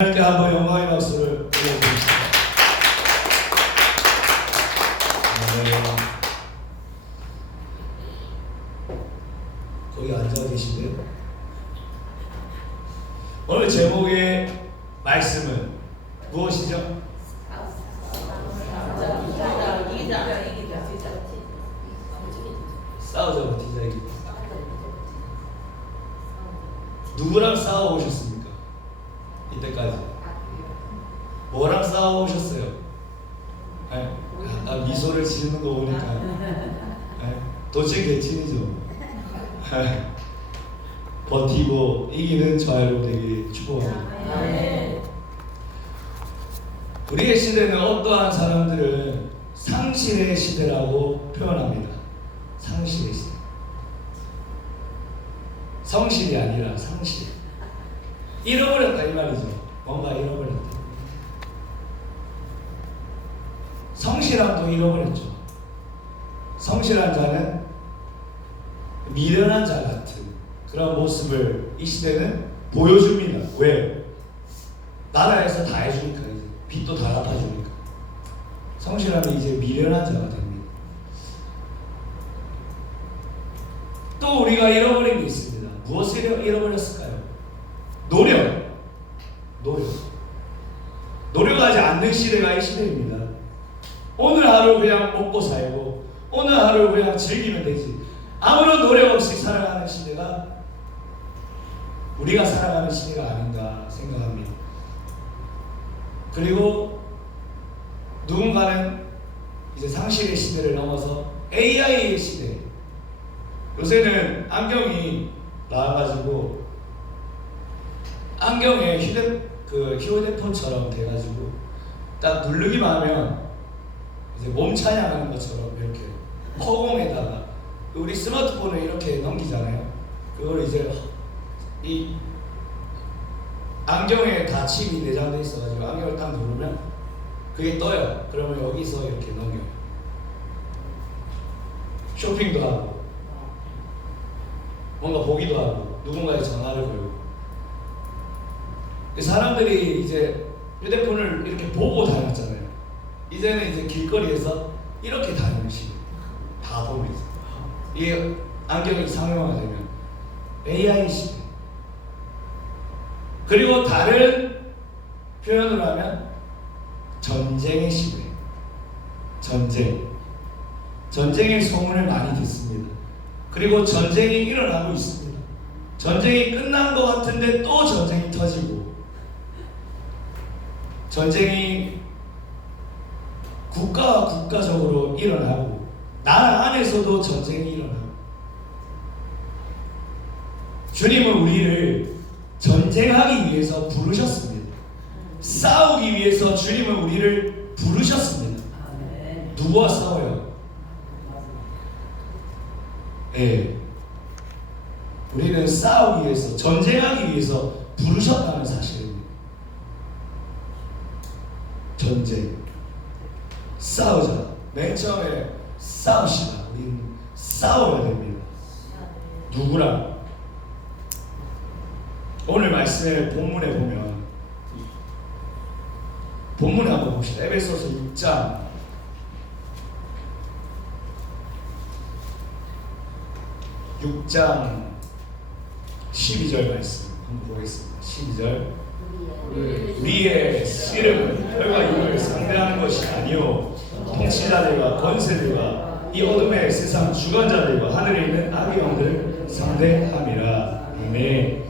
할 때 한번 영광의 박수를 드려보겠습니다. 거기 앉아 계신데요. 오늘 제목의 말씀은 무엇이죠? 싸우자 버티자 이기자. 누구랑 싸워오셨습니까? 이때까지 뭐랑 싸워오셨어요? 네. 약간 미소를 지르는 거 보니까 네. 도찐 개찐이죠. 네. 버티고 이기는 저 여러분 되게 축복합니다. 네. 우리의 시대는 어떠한 사람들은 상실의 시대라고 표현합니다. 상실의 시대. 성실이 아니라 상실. 잃어버렸다 이 말이죠. 뭔가 잃어버렸다. 성실함도 잃어버렸죠. 성실한 자는 미련한 자 같은 그런 모습을 이 시대는 보여줍니다. 왜? 나라에서 다 해주니까 이제 빚도 다 갚아주니까. 성실함이 이제 미련한 자가 됩니다. 또 우리가 잃어버린 게 있습니다. 무엇을 잃어버렸을까요? 노력하지 않는 시대가 이 시대입니다. 오늘 하루 그냥 먹고 살고 오늘 하루 그냥 즐기면 되지. 아무런 노력 없이 살아가는 시대가 우리가 살아가는 시대가 아닌가 생각합니다. 그리고 누군가는 이제 상실의 시대를 넘어서 AI의 시대. 요새는 안경이 나와가지고 안경에 휴대폰처럼 돼가지고 딱 누르기만 하면 이제 몸 찬양하는 것처럼 이렇게 허공에다가 우리 스마트폰을 이렇게 넘기잖아요. 그걸 이제 이 안경에 다 칩이 내장돼 있어가지고 안경을 딱 누르면 그게 떠요. 그러면 여기서 이렇게 넘겨요. 쇼핑도 하고 뭔가 보기도 하고 누군가의 전화를 걸고. 사람들이 이제 휴대폰을 이렇게 보고 다녔잖아요. 이제는 이제 길거리에서 이렇게 다니는 시대. 다 보면서. 이게 안경이 상용화가 되면 AI 시대. 그리고 다른 표현으로 하면 전쟁의 시대. 전쟁의 소문을 많이 듣습니다. 그리고 전쟁이 일어나고 있습니다. 전쟁이 끝난 것 같은데 또 전쟁이 터지고, 전쟁이 국가와 국가적으로 일어나고, 나라 안에서도 전쟁이 일어나고. 주님은 우리를 전쟁하기 위해서 부르셨습니다. 싸우기 위해서 주님은 우리를 부르셨습니다. 누구와 싸워요? 네. 우리는 싸우기 위해서, 전쟁하기 위해서 부르셨다는 사실입니다. 전쟁. 싸우자. 맨 처음에 싸웁시다. 우리는 싸워야 됩니다. 누구랑? 오늘 말씀의 본문에 보면, 본문에 한번 봅시다. 에베소서 6장 12절 말씀 한번 보겠습니다. 12절. 우리의 씨름은 혈과 육을 상대하는 것이 아니요 통치자들과 권세들과 이 어둠의 세상 주관자들과 하늘에 있는 악의 영들을 상대함이라. 아멘.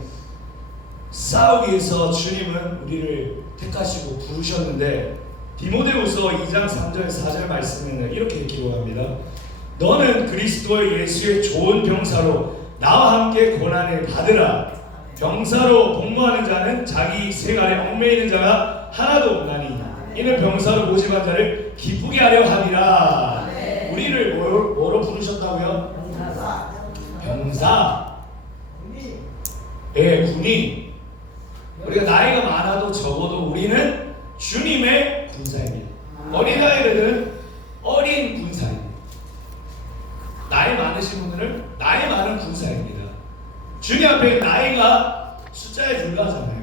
싸우기 위해서 주님은 우리를 택하시고 부르셨는데, 디모데후서 2장 3절 4절 말씀에는 이렇게 기록합니다. 너는 그리스도 예수의 좋은 병사로 나와 함께 고난을 받으라. 병사로 복무하는 자는 자기 생활에 얽매이는 자가 하나도 없나니 이는 병사로 모집한 자를 기쁘게 하려 함이라. 네. 우리를 뭐로 부르셨다고요? 병사. 예, 군인. 우리가 나이가 많아도 적어도 우리는 주님의 군사입니다. 어린아이들은 어린 군사입니다. 나이 많으신 분들은 나이 많은 군사입니다. 주님 앞에 나이가 숫자에 불과하잖아요.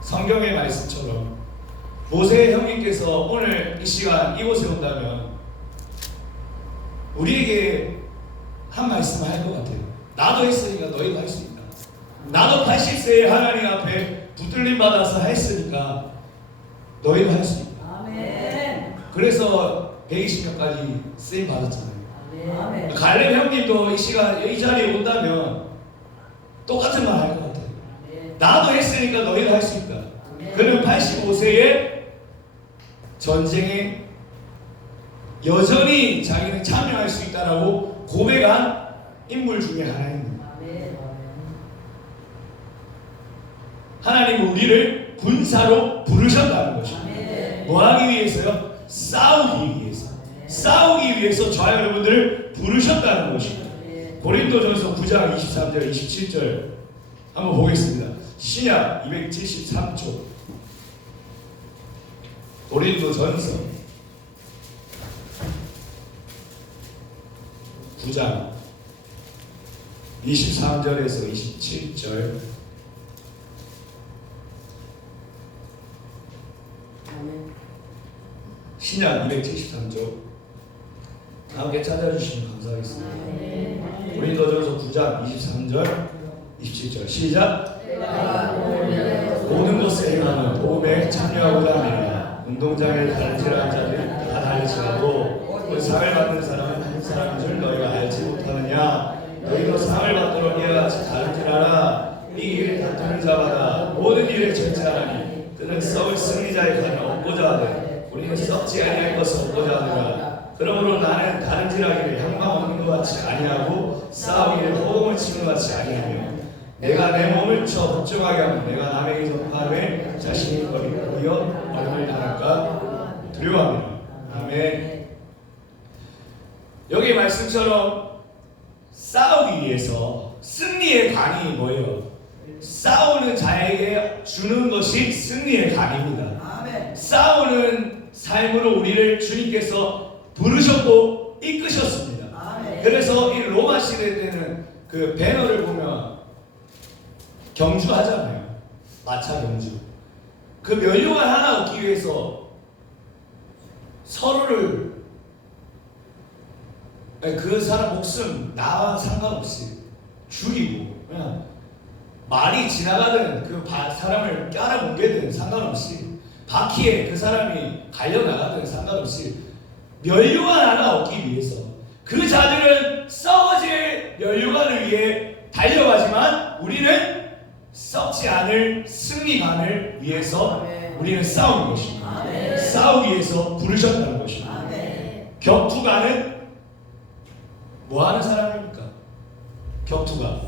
성경 성경의 말씀처럼 모세 형님께서 오늘 이 시간 이곳에 온다면 우리에게 한 말씀을 할 것 같아요. 나도 했으니까 너희도 할 수 있다. 나도 80세에 하나님 앞에 붙들림 받아서 했으니까 너희도 할 수 있다. 아멘. 그래서 120명까지 쓰임 받았잖아요. 아멘. 갈렙 형님도 이 시간 이 자리에 온다면 똑같은 말 할 것 같아요. 나도 했으니까 너희도 할 수 있다. 그는 85세에 전쟁에 여전히 자기는 참여할 수 있다라고 고백한 인물 중에 하나입니다. 하나님은 우리를 군사로 부르셨다는 것입니다. 뭐 하기 위해서요? 싸우기 위해서. 싸우기 위해서 저와 여러분들을 부르셨다는 것입니다. 고린도전서 9장 23절 27절 한번 보겠습니다. 신약 273쪽 고린도전서 9장 23절에서 27절 신약 273쪽 함께 찾아주시면 감사하겠습니다. 고린도전서 9장 23절 27절 시작. 모든 것에 행하는 도움에 참여하고자 합니다. 운동장에 다른질하는 자들이 다 다른질하고 그 상을 받는 사람은 한 사람인 줄 너희가 알지 못하느냐. 너희도 상을 받도록 이와 같이 다른질하라. 이 일을 다투는 자마다 모든 일에 절제하라니 그는 썩을 승리자의 간을 얻고자 하되 우리는 썩지 아니할 것을 얻고자 하느라. 그러므로 나는 다른질하기를 향방 얻는 것 같이 아니하고 싸우기를 호응을 치는 것 같이 아니하며 내가 내 몸을 쳐 걱정하게 하면 내가 남에게 전파함에 자신이 버리며 얼마를 당할까 두려워합니다. 아멘. 여기 말씀처럼 싸우기 위해서 승리의 간이 뭐예요? 싸우는 자에게 주는 것이 승리의 간입니다. 아멘. 싸우는 삶으로 우리를 주님께서 부르셨고 이끄셨습니다. 아멘. 그래서 이 로마 시대 때는 그 배너를 보면 경주하잖아요. 마차 경주. 그 면류관 하나 얻기 위해서 서로를 그 사람 목숨 나와 상관없이 죽이고 그냥 말이 지나가든 그 사람을 깔아뭉개든 상관없이 바퀴에 그 사람이 갈려나가든 상관없이 면류관 하나 얻기 위해서 그 자들은 썩어질 면류관을 위해 달려가지만 우리는 썩지 않을 승리관을 위해서 우리는 싸우는 것입니다. 싸우기 위해서 부르셨다는 것입니다. 격투가는 뭐 하는 사람입니까? 격투가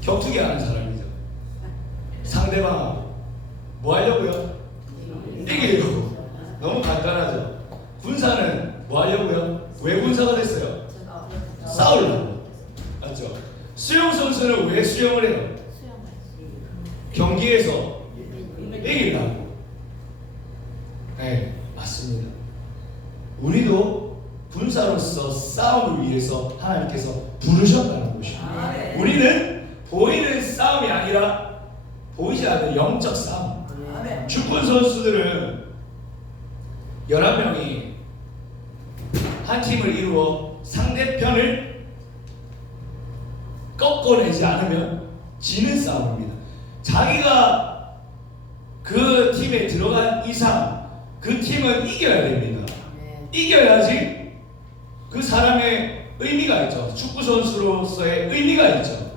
격투기 하는 사람이죠. 상대방하고 뭐 하려고요? 이기려고. 너무 간단하죠. 군사는 뭐 하려고요? 왜 군사가 됐어요? 싸우려고. 맞죠? 수영 선수는 왜 수영을 해요? 경기에서 이기려고. 네, 맞습니다. 우리도 군사로서 싸움을 위해서 하나님께서 부르셨다는 것입니다. 우리는 보이는 싸움이 아니라 보이지 않는 영적 싸움. 축구 선수들은 11명이 한 팀을 이루어 상대편을 꺾어내지 않으면 지는 싸움입니다. 자기가 그 팀에 들어간 이상 그 팀은 이겨야 됩니다. 이겨야지 그 사람의 의미가 있죠. 축구 선수로서의 의미가 있죠.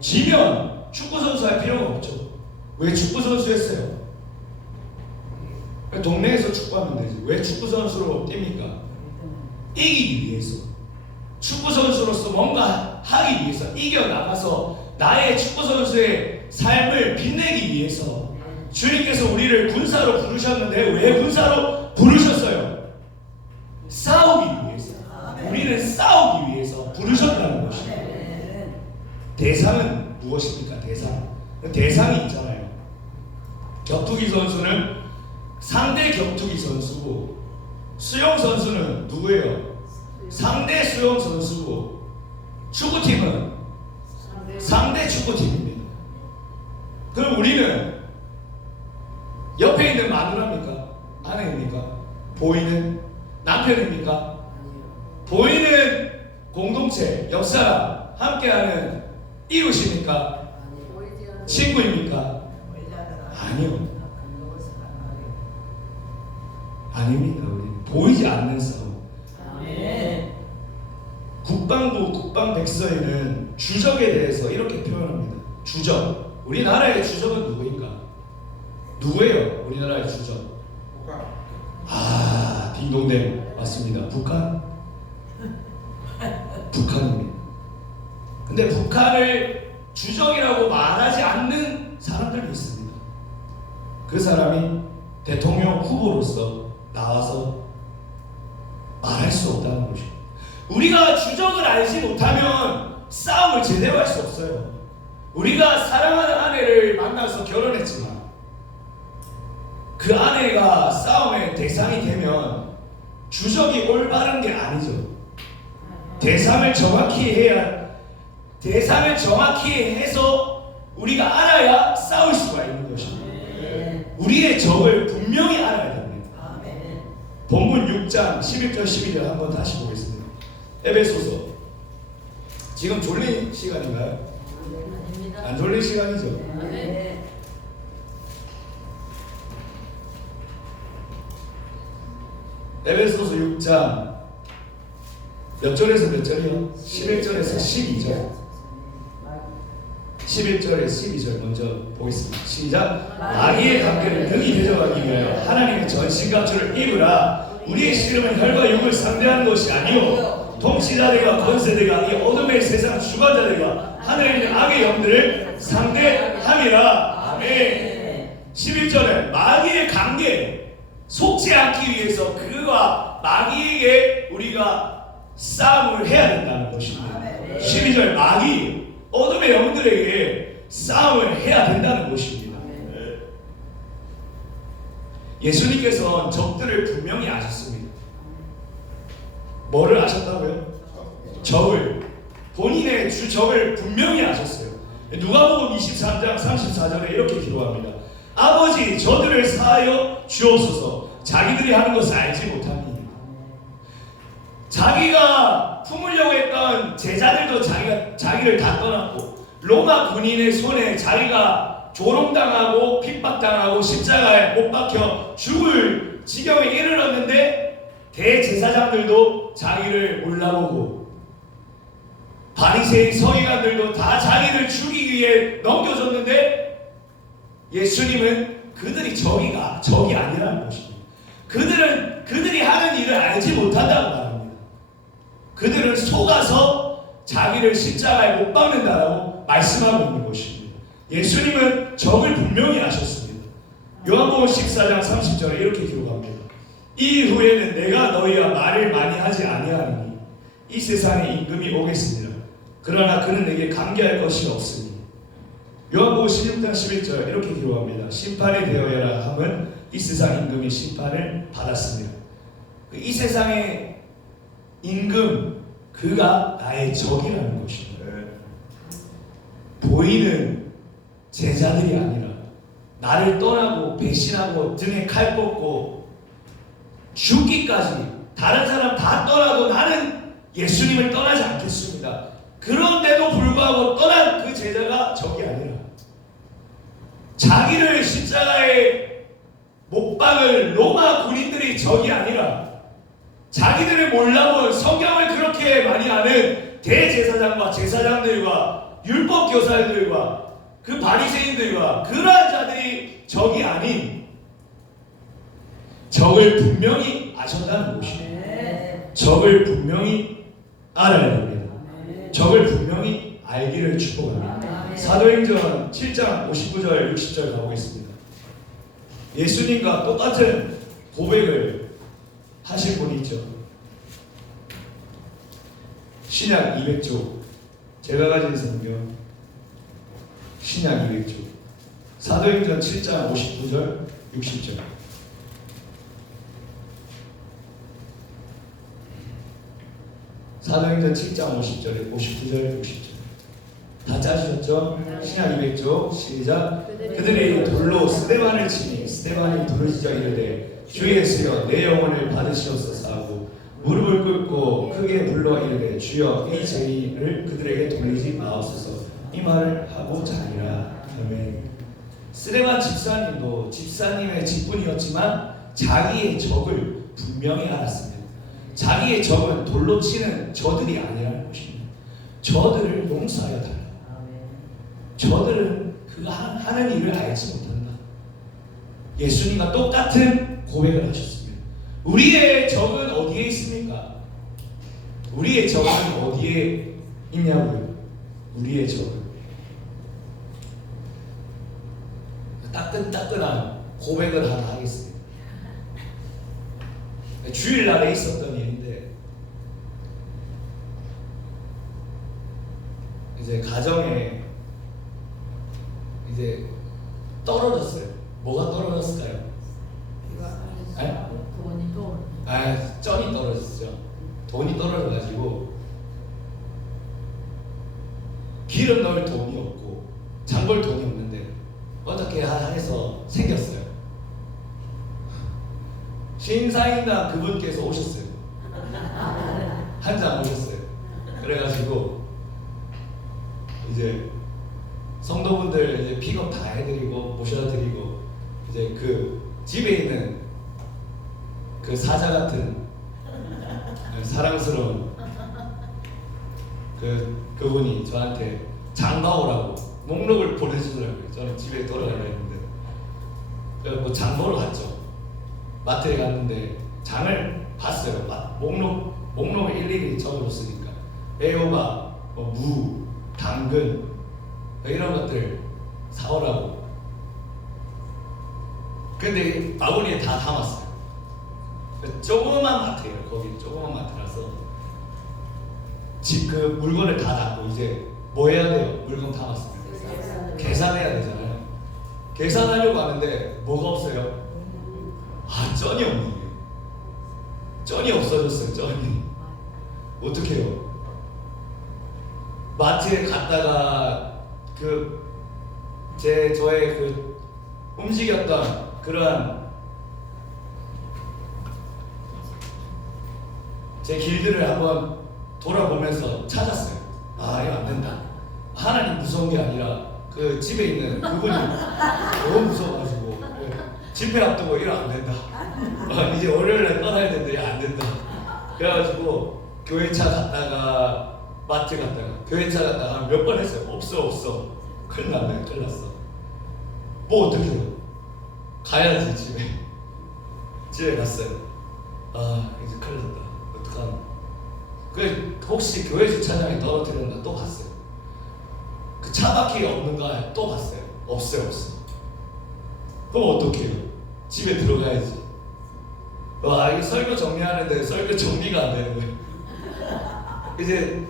지면 축구 선수 할 필요가 없죠. 왜 축구 선수 했어요? 동네에서 축구하면 되지. 왜 축구 선수로 뜁니까? 이기기 위해서. 축구 선수로서 뭔가 하기 위해서, 이겨나가서 나의 축구 선수의 삶을 빛내기 위해서 주님께서 우리를 군사로 부르셨는데 왜 군사로 부르셨어요? 싸우기 위해서. 우리는 싸우기 위해서 부르셨다는 것입니다. 대상은 무엇입니까? 대상이 있잖아요. 격투기 선수는 상대 격투기 선수고 수영 선수는 누구예요? 상대 수영 선수고 축구팀은 상대 축구팀입니다. 그럼 우리는 옆에 있는 마누라입니까? 아내입니까? 보이는 남편입니까? 보이는 공동체, 옆사람, 함께하는 이웃입니까? 친구입니까? 아니요. 아닙니다. 우리는 보이지 않는 싸움. 국방부 국방백서에는 주적에 대해서 이렇게 표현합니다. 주적. 우리나라의 주적은 누구인가? 누구예요? 우리나라의 주적. 딩동댕 맞습니다. 북한? 북한입니다. 근데 북한을 주적이라고 말하지 않는 사람들도 있습니다. 그 사람이 대통령 후보로서 나와서 말할 수 없다는 것입니다. 우리가 주적을 알지 못하면 싸움을 제대로 할 수 없어요. 우리가 사랑하는 아내를 만나서 결혼했지만 그 아내가 싸움의 대상이 되면 주적이 올바른 게 아니죠. 대상을 정확히 해서 우리가 알아야 싸울 수가 있는 것입니다. 우리의 적을 분명히 알아야 됩니다. 본문 6장 11절 12절 한번 다시 보겠습니다. 에베소서. 지금 졸린 시간인가요? 안 졸린 시간이죠? 에베소서 6장 몇 절에서 몇 절이요? 11절에서 12절. 11절에 12절 먼저 보겠습니다. 시작. 마귀의 관계를 능히 대적하기 위하여 하나님의 전신갑주를 입으라. 우리의 씨름은 혈과 육을 상대하는 것이 아니요 통치자들과 권세들과 이 어둠의 세상 주관자들과 하늘에 있는 악의 영들을 상대함이라. 아멘. 11절에 마귀의 관계 속지 않기 위해서 그와 마귀에게 우리가 싸움을 해야 된다는 것입니다. 12절 마귀 어둠의 영들에게 싸움을 해야 된다는 것입니다. 예수님께서는 적들을 분명히 아셨습니다. 뭐를 아셨다고요? 적을. 본인의 주적을 분명히 아셨어요. 누가복음 23장 34절에 이렇게 기록합니다. 아버지 저들을 사하여 주옵소서. 자기들이 하는 것을 알지 못합니다. 자기가 품으려고 했던 제자들도 자기를 다 떠났고 로마 군인의 손에 자기가 조롱당하고 핍박당하고 십자가에 못 박혀 죽을 지경에 이르렀는데 대제사장들도 자기를 몰라보고 바리새인 서기관들도 다 자기를 죽이기 위해 넘겨줬는데 예수님은 그들이 적이 아니라는 것입니다. 그들이 하는 일을 알지 못한다고 말합니다. 그들은 속아서 자기를 십자가에 못 박는다라고 말씀하고 있는 것입니다. 예수님은 적을 분명히 아셨습니다. 요한복음 14장 30절에 이렇게 기록합니다. 이후에는 내가 너희와 말을 많이 하지 아니하리니 이 세상에 임금이 오겠습니다. 그러나 그는 내게 관계할 것이 없으니. 요한복음 16장 11절 이렇게 기록합니다. 심판이 되어야 함은 이 세상 임금이 심판을 받았습니다. 이 세상의 임금 그가 나의 적이라는 것입니다. 보이는 제자들이 아니라 나를 떠나고 배신하고 등에 칼 꽂고 죽기까지 다른 사람 다 떠나도 나는 예수님을 떠나지 않겠습니다. 그런데도 불구하고 떠난 그 제자가 적이 아니라 자기를 십자가에 못 박을 로마 군인들이 적이 아니라 자기들을 몰라본 성경을 그렇게 많이 아는 대제사장과 제사장들과 율법 교사들과 그 바리새인들과 그러한 자들이 적이 아닌 적을 분명히 아셨다는 것입니다. 적을 분명히 알아야 됩니다. 적을 분명히 알기를 축복합니다. 사도행전 7장 59절 60절 가보겠습니다. 예수님과 똑같은 고백을 하실 분이 있죠. 신약 200조 제가 가진 성경 신약 200조 사도행전 7장 59절 60절 사도행전 7장 50절에 59절 60절 다 짜주셨죠? 신약 200조 시작. 그들이 돌로 스데반을 치니 스데반이 부르짖어 이르되 주 예수여 내 영혼을 받으시옵소서 하고 무릎을 꿇고 크게 불러 이르되 주여 이 죄인을 그들에게 돌리지 마옵소서. 이 말을 하고 자니라. 아멘. 스데반 집사님도 집사님의 직분이었지만 자기의 적을 분명히 알았습니다. 자기의 적은 돌로 치는 저들이 아니라는 것입니다. 저들을 용서하여 달라. 저들은 그 하는 일을 알지 못한다. 예수님과 똑같은 고백을 하셨습니다. 우리의 적은 어디에 있습니까? 우리의 적은 어디에 있냐고요? 우리의 적은 따끈따끈한 고백을 하나 하겠습니다. 주일날에 있었던 일인데 이제 가정에 이제 떨어졌어요. 뭐가 떨어졌을까요? 돈이 떨어져. 쩐이 떨어졌죠. 돈이 떨어져가지고 기름 넣을 돈이 없고 장볼 돈이 없는데 어떻게 해서 생겼어요. 신사임당 그분께서 오셨어요. 한장 오셨어요. 그래가지고 이제 성도분들 이제 픽업 다 해드리고 모셔드리고 이제 그 집에 있는 그 사자 같은 사랑스러운 그분이 저한테 장봐오라고 목록을 보내주더라고요. 저는 집에 돌아가려 했는데 그래서 장 보러 갔죠. 마트에 갔는데 장을 봤어요. 목록을 일일이 적어줬으니까 애호박, 무, 당근 이런 것들 사오라고. 근데 바구니에 다 담았어요. 조그만 마트예요. 거기 조그만 마트라서 집 그 물건을 다 담고 이제 뭐 해야 돼요? 물건 담았으면 계산해야 되잖아요. 계산하려고 하는데 뭐가 없어요? 쩐이 없는 거예요. 쩐이 없어졌어요. 쩐이. 어떻게 해요? 마트에 갔다가 저의 그 움직였던 그러한 제 길들을 한번 돌아보면서 찾았어요. 이거 안 된다. 하나님 무서운 게 아니라 그 집에 있는 그분이 너무 무서워가지고 집회 앞두고 이러 안 된다. 이제 월요일에 떠나야 되는데 안 된다. 그래가지고 교회차 갔다가 마트 갔다가 교회차 갔다가 몇 번 했어요. 없어. 큰일 났네. 큰일 났어. 뭐 어떻게 해요? 가야지 집에 갔어요. 이제 큰일 났다. 어떡하나. 그 혹시 교회 주차장에 떨어뜨렸나 또 봤어요. 그 차바퀴 없는가 또 봤어요. 없어요. 그럼 어떻게 해요? 집에 들어가야지. 이게 설교 정리하는데 설교 정리가 안 되는 거예요. 이제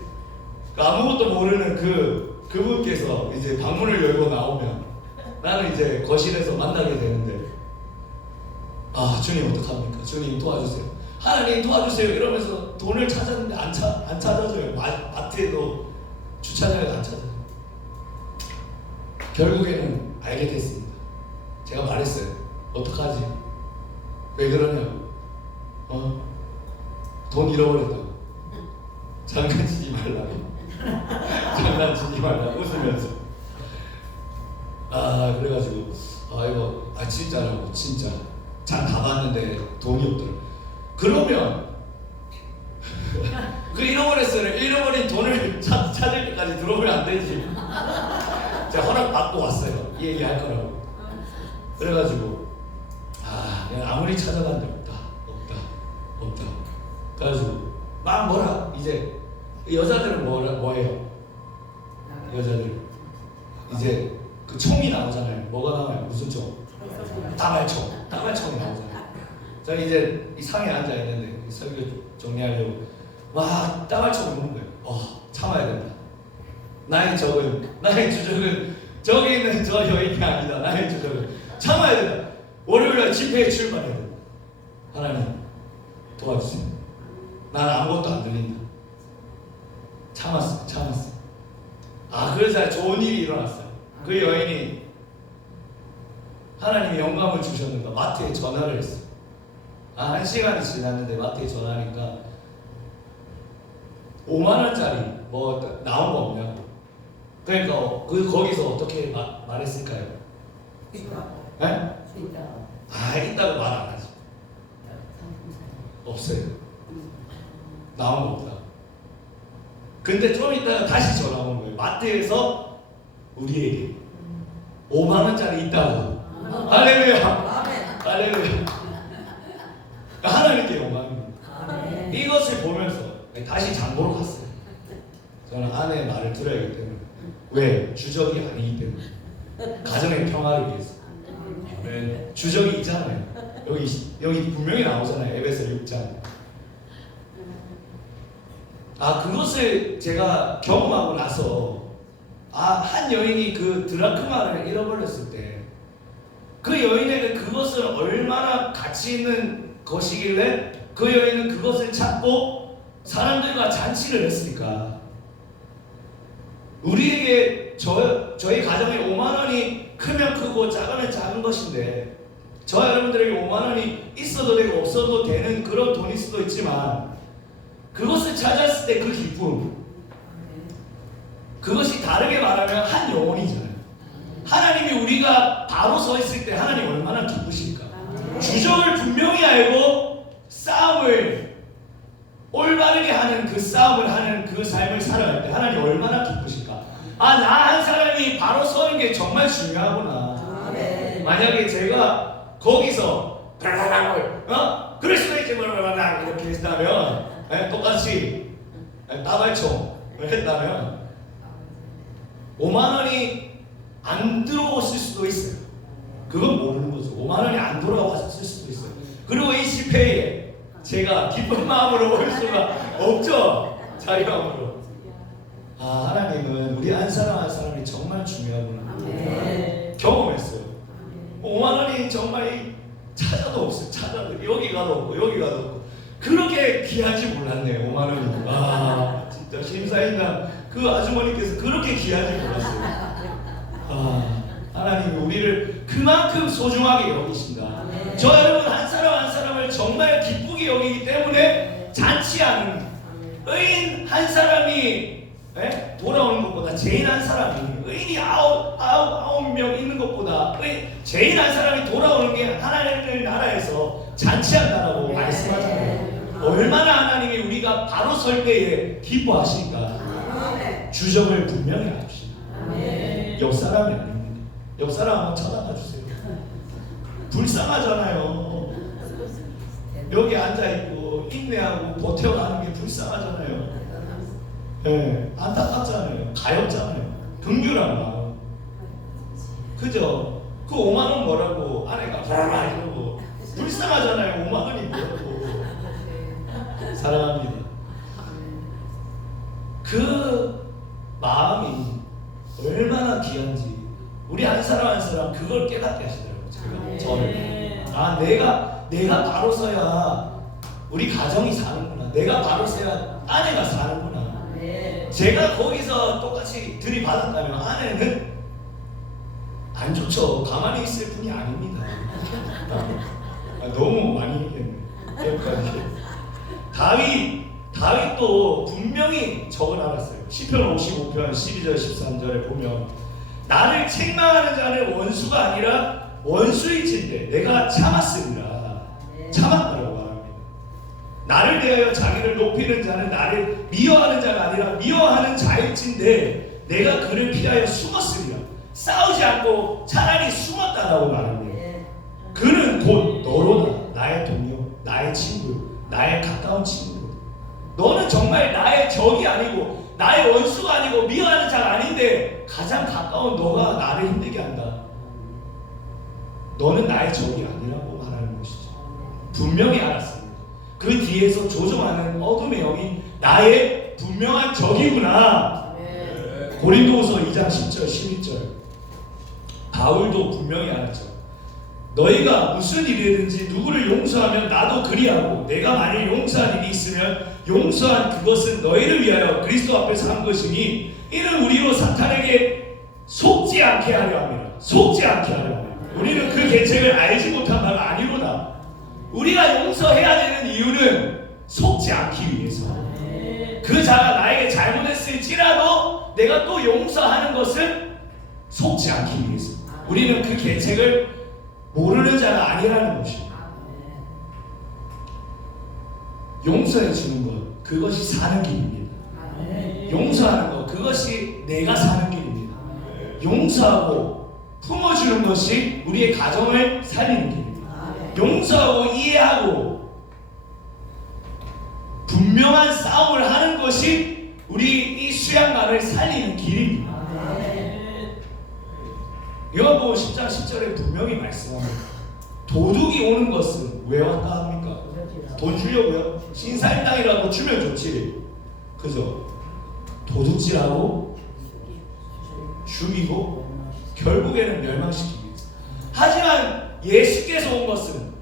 아무것도 모르는 그분께서 이제 방문을 열고 나오면 나는 이제 거실에서 만나게 되는데 주님 어떡합니까? 주님 도와주세요. 하나님 도와주세요. 이러면서 돈을 찾았는데 안 찾아져요. 마트에도 주차장에도 안 찾아요. 결국에는 알게 됐습니다. 제가 말했어요. 어떡하지? 왜 그러냐고. 돈 잃어버렸다고. 장난치지 말라고. 장난치지 말라고 웃으면서. 그래가지고 이거 진짜라고. 진짜 장 다 봤는데 돈이 없더라고. 그러면 잃어버렸어요. 잃어버린 돈을 찾을 때까지 들어오면 안 되지. 제가 허락 받고 왔어요. 이 얘기 할 거라고. 그래가지고 그냥 아무리 찾아봤는데 없다. 그래가지고 막 뭐라 이제 여자들은 뭐해요? 여자들 이제 그 총이 나오잖아요. 뭐가 나와요? 무슨 총? 다발총이 나오잖아요. 저 이제 이 상에 앉아 있는데 설교 정리하려고 막 다발총을 먹는 거예요. 참아야 된다. 나의 주적은 저기 있는 저 여인이 아니다. 나의 주적은 참아야 된다. 월요일날 집회에 출발해야 된다. 하나님 도와주세요. 난 아무것도 안 들린다. 참았어. 그래서 좋은 일이 일어났어요. 그 여인이 하나님이 영감을 주셨는가 마트에 전화를 했어요. 한 시간이 지났는데 마트에 전화하니까 5만 원짜리 뭐 나온 거 없냐고. 그러니까 거기서 어떻게 말했을까요? 네? 있다고 말 안 하지. 없어요. 나온 거 없다. 근데 좀 있다가 다시 전화 온 거예요. 마트에서 우리에게 5만 원짜리 있다고. 할렐루야. 할렐루야. 하나님께 영광입니다. 이것을 보면서 다시 장보러 갔어요. 저는 아내의 말을 들어야 하기 때문에. 왜? 주적이 아니기 때문에. 가정의 평화를 위해서. 왜? 주적이 있잖아요. 여기 분명히 나오잖아요. 에베소 6장. 그것을 제가 경험하고 나서 한 여인이 그 드라크마를 잃어버렸을 때 그 여인에게 그것은 얼마나 가치 있는 것이길래 그 여인은 그것을 찾고 사람들과 잔치를 했으니까. 우리에게 저희 가정에 5만 원이 크면 크고 작으면 작은 것인데 저와 여러분들에게 5만 원이 있어도 되고 없어도 되는 그런 돈일 수도 있지만 그것을 찾았을 때 그 기쁨, 그것이 다르게 말하면 한 영혼이잖아요. 하나님이 우리가 바로 서 있을 때 하나님 얼마나 기쁘실까. 주적을 분명히 알고 싸움을 올바르게 하는 그 싸움을 하는 그 삶을 살아갈 때 하나님 얼마나 기쁘실까. 나 한 사람이 바로 서는 게 정말 중요하구나. 만약에 제가 거기서 그럴 수도 있지 이렇게 했다면 똑같이 따발총을 했다면 5만 원이 안 들어왔을 수도 있어요. 그건 모르는 거죠. 5만 원이 안 돌아왔을 수도 있어요. 그리고 이 집회에 제가 기쁜 마음으로 올 수가 없죠. 자리 마음으로. 하나님은 우리 한 사람 한 사람이 정말 중요하구나. 경험했어요. 5만 원이 정말 찾아도 없어요. 찾아도 여기 가도 없고 여기 가도 없고 그렇게 귀한지 몰랐네요. 5만 원이. 진짜 심사인단 그 아주머니께서 그렇게 귀한지 몰랐어요. 하나님이 우리를 그만큼 소중하게 여기신다. 저 여러분 한 사람 한 사람을 정말 기쁘게 여기기 때문에 잔치하는 의인 한 사람이 돌아오는 것보다 죄인 한 사람이 의인이 아홉 명 있는 것보다 죄인 한 사람이 돌아오는 게 하나님의 나라에서 잔치한다라고 말씀하잖아요. 얼마나 하나님이 우리가 바로 설 때에 기뻐하시니까 주적을 분명히 알아주시다. 옆 사람이 아닙니다. 옆 사람 한번 쳐다봐 주세요. 불쌍하잖아요. 여기 앉아있고 인내하고 버텨가는 게 불쌍하잖아요. 안타깝잖아요. 가엾잖아요. 긍휼한 마음. 그죠? 그 5만 원 뭐라고 아내가 바라봐 이러고 불쌍하잖아요. 5만 원이 뭐라고. 사랑합니다. 그 마음이 얼마나 귀한지 우리 한 사람 한 사람 그걸 깨닫게 하시더라고요. 저를. 내가 바로 서야 우리 가정이 사는구나. 내가 바로 서야 아내가 사는구나. 제가 거기서 똑같이 들이받았다면 아내는 안 좋죠. 가만히 있을 분이 아닙니다. 너무 많이 얘기했네. 다윗도 분명히 적을 알았어요. 시편 55편 12절 13절에 보면 나를 책망하는 자는 원수가 아니라 원수일진데 내가 참았으리라. 참았다라고 말합니다. 나를 대하여 자기를 높이는 자는 나를 미워하는 자가 아니라 미워하는 자일진데 내가 그를 피하여 숨었으리라. 싸우지 않고 차라리 숨었다라고 말합니다. 그는 곧 너로다. 나의 동료, 나의 친구, 나의 가까운 친구. 너는 정말 나의 적이 아니고 나의 원수가 아니고 미워하는 자가 아닌데 가장 가까운 너가 나를 힘들게 한다. 너는 나의 적이 아니라고 말하는 것이죠. 분명히 알았습니다. 그 뒤에서 조종하는 어둠의 영이 나의 분명한 적이구나. 고린도후서 2장 10절 11절 바울도 분명히 알았죠. 너희가 무슨 일이든지 누구를 용서하면 나도 그리하고 내가 만일 용서한 일이 있으면 용서한 그것은 너희를 위하여 그리스도 앞에서 한 것이니 이는 우리로 사탄에게 속지 않게 하려 합니다. 속지 않게 하려 합니다. 우리는 그 계책을 알지 못한 바가 아니로다. 우리가 용서해야 되는 이유는 속지 않기 위해서. 그 자가 나에게 잘못했을지라도 내가 또 용서하는 것을 속지 않기 위해서. 우리는 그 계책을 모르는 자가 아니라는 것입니다. 용서해 주는 것, 그것이 사는 길입니다. 용서하는 것, 그것이 내가 사는 길입니다. 용서하고 품어주는 것이 우리의 가정을 살리는 길입니다. 용서하고 이해하고 분명한 싸움을 하는 것이 우리 이 수양관을 살리는 길입니다. 요한복음 10장 10절에 분명히 말씀합니다. 도둑이 오는 것은 왜 왔다 합니까? 돈 주려고요? 신사임당이라도 주면 좋지. 그죠? 도둑질하고 죽이고 결국에는 멸망시키기 위해서. 하지만 예수께서 온 것은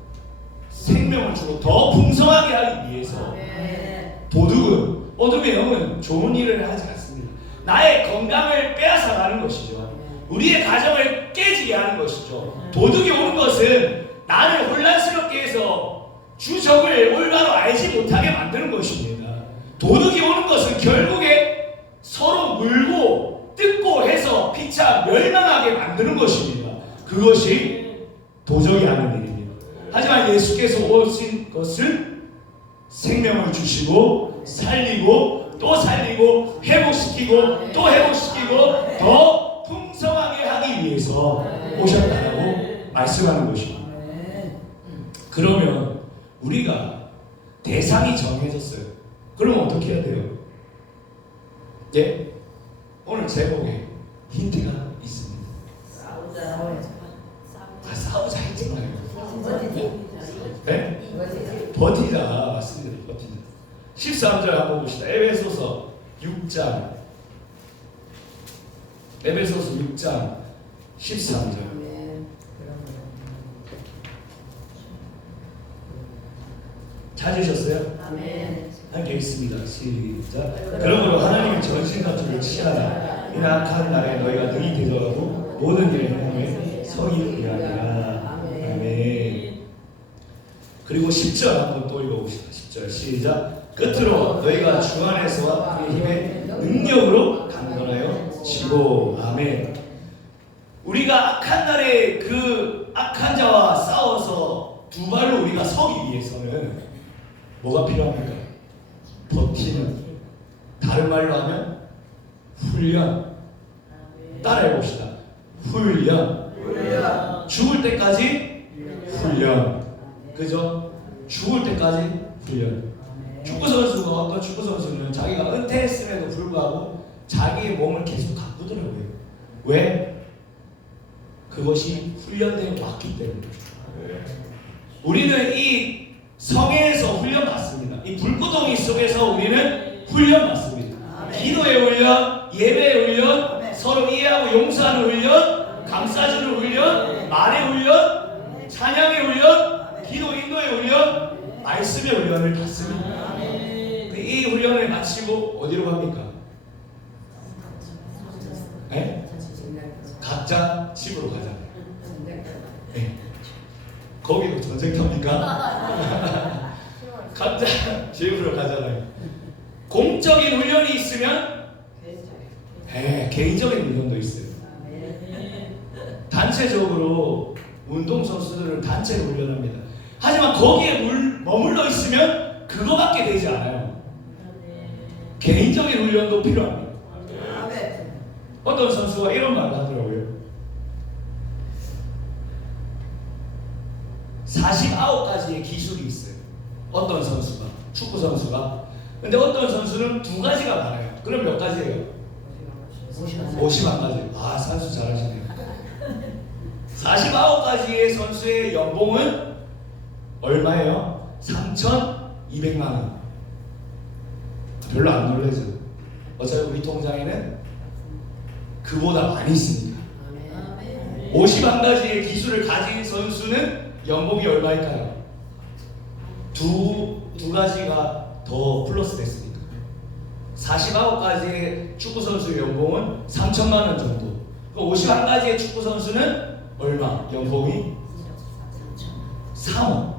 생명을 주고 더 풍성하게 하기 위해서. 도둑은, 어둠의 영은 좋은 일을 하지 않습니다. 나의 건강을 빼앗아가는 것이죠. 우리의 가정을 깨지게 하는 것이죠. 도둑이 오는 것은 나를 혼란스럽게 해서 주적을 올바로 알지 못하게 만드는 것입니다. 도둑이 오는 것은 결국에 서로 물고 뜯고 해서 피차 멸망하게 만드는 것입니다. 그것이 도적이 하는 일입니다. 하지만 예수께서 오신 것은 생명을 주시고 살리고 또 살리고 회복시키고 또 회복시키고 더 풍성하게 하기 위해서 오셨다라고 말씀하는 것입니다. 그러면 우리가 대상이 정해졌어요. 그럼 어떻게 해야 돼요? 예? 오늘 제목에 힌트가 있습니다. 싸우자 했잖아요. 네? 버티자. 맞습니다. 버티자. 13절 한번 봅시다. 에베소서 6장 에베소서 6장 13절. 찾으셨어요? 함께 읽습니다. 시작. 그러므로 하나님의 전신갑주를 취하라. 이 악한 날에 너희가 능히 되더라도 모든 일에 행함에 성이 되하리라. 아멘. 그리고 10절 한번 또 읽어봅시다. 10절 시작. 끝으로 너희가 주 안에서와 그의 힘의 능력으로 강건하여 지고. 아멘. 우리가 악한 날에 그 악한 자와 싸워서 두 발로 우리가 서기 위해서는 뭐가 필요합니까? 버티는, 다른 말로 하면 훈련. 따라해 봅시다. 훈련. 죽을 때까지 훈련. 그죠? 죽을 때까지 훈련. 축구 선수가, 어떤 축구 선수는 자기가 은퇴했음에도 불구하고 자기의 몸을 계속 가꾸더라고요. 왜? 그것이 훈련되어 왔기 때문에. 우리는 이 성회에서 훈련받습니다. 이 불구덩이 속에서 우리는 훈련받습니다. 기도의 훈련, 예배의 훈련, 서로 이해하고 용서하는 훈련, 감싸주는 훈련, 말의 훈련, 찬양의 훈련, 기도 인도의 훈련, 말씀의 훈련을 받습니다. 이 훈련을 마치고 어디로 갑니까? 네? 각자 집으로 가잖아요. 네. 거기도 전쟁터입니까? 각자 집으로 가잖아요. 공적인 훈련이 있으면 네, 개인적인 훈련도 있어요. 단체적으로 운동선수들은 단체로 훈련합니다. 하지만 거기에 머물러 있으면 그거밖에 되지 않아요. 개인적인 훈련도 필요합니다. 어떤 선수가 이런 말을 하더라고요. 49가지의 기술이 있어요. 어떤 선수가, 축구 선수가. 근데 어떤 선수는 2가지가 많아요. 그럼 몇 가지예요? 51가지. 아, 선수 잘하시네요. 49가지의 선수의 연봉은 얼마예요? 3,200만 원. 별로 안 놀라죠. 어차피 우리 통장에는 그보다 많이 있습니다. 51가지의 기술을 가진 선수는 연봉이 얼마일까요? 두 가지가 더 플러스 됐으니까 49가지의 축구 선수의 연봉은 3천만 원 정도. 51가지의 축구 선수는 얼마? 연봉이 3억.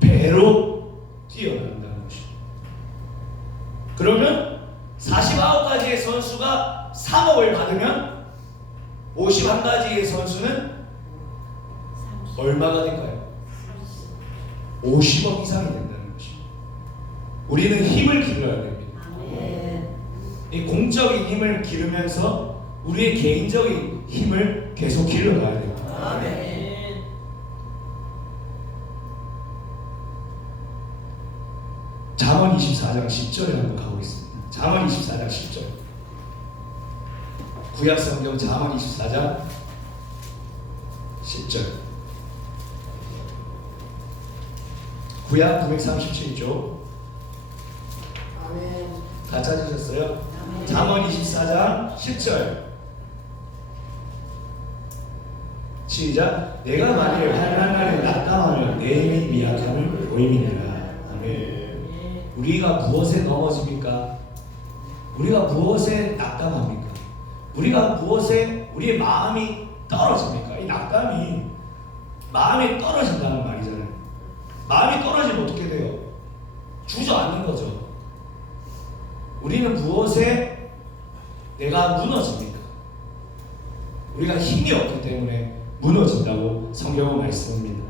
배로 뛰어난다는 것입니다. 그러면 49가지의 선수가 3억을 받으면 51가지의 선수는 얼마가 될까요? 50억 이상이 된다는 것입니다. 우리는 힘을 기르어야 됩니다. 이 공적인 힘을 기르면서 우리의 개인적인 힘을 계속 길러가야 됩니다. 잠언 24장 10절에 한번 가보겠습니다. 잠언 24장 10절. 구약성경 잠언 24장 10절. 구약 937조. 다 찾으셨어요? 잠언 24장 10절. 시작. 내가 만일 환난 날에 낙담하면 내 힘이 미약함을 보임이니라. 아멘. 우리가 무엇에 넘어집니까? 우리가 무엇에 낙담합니까? 우리가 무엇에 우리의 마음이 떨어집니까? 이 낙담이 마음이 떨어진다는 말이잖아요. 마음이 떨어지면 어떻게 돼요? 주저앉는 거죠. 우리는 무엇에 내가 무너집니까? 우리가 힘이 없기 때문에 무너진다고 성경은 말씀합니다.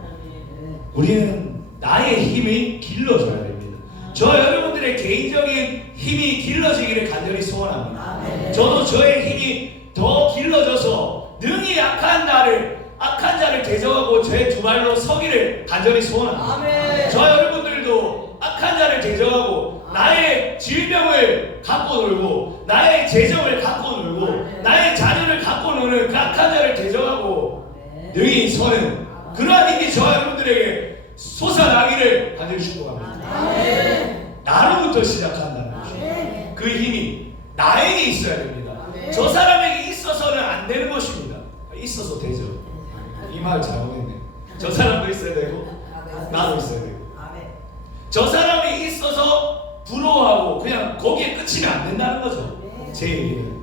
우리는 나의 힘이 길러져야 됩니다. 저 여러분들의 개인적인 힘이 길러지기를 간절히 소원합니다. 저도 저의 힘이 더 길러져서 능히 악한 자를 대적하고 제 두 발로 서기를 간절히 소원합니다. 저 여러분들도 악한 자를 대적하고 나의 질병을 갖고 놀고 나의 재정을 갖고 놀고 나의 자녀를 갖고 노는 그 악한 자를 대적하고 능히 서는 그러한 힘이 저 여러분들에게 솟아나기를 간절히 축복합니다. 나로부터 시작한다는 것입니다. 그 힘이 나에게 있어야 됩니다. 저 사람에게 있어서는 안 되는 것입니다. 있어서 되죠. 이 말 잘못했네. 저 사람도 있어야 되고 나도 있어야 되고 저 사람이 있어서 부러워하고 그냥 거기에 끝이면 안 된다는 거죠. 제 얘기는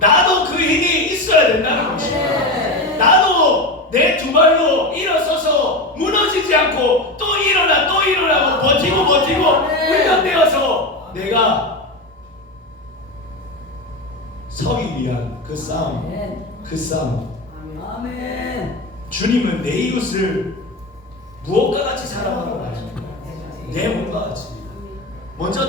나도 그 힘이 있어야 된다는 것입니다. 나도 내 두 발로 일어서서 무너지지 않고 또 일어나고 버티고 훈련되어서 내가 서기 위한 그 싸움. 주님은 내 이웃을 무엇과 같이 사랑하라고 하십니까? 내 몸과 같이. 먼저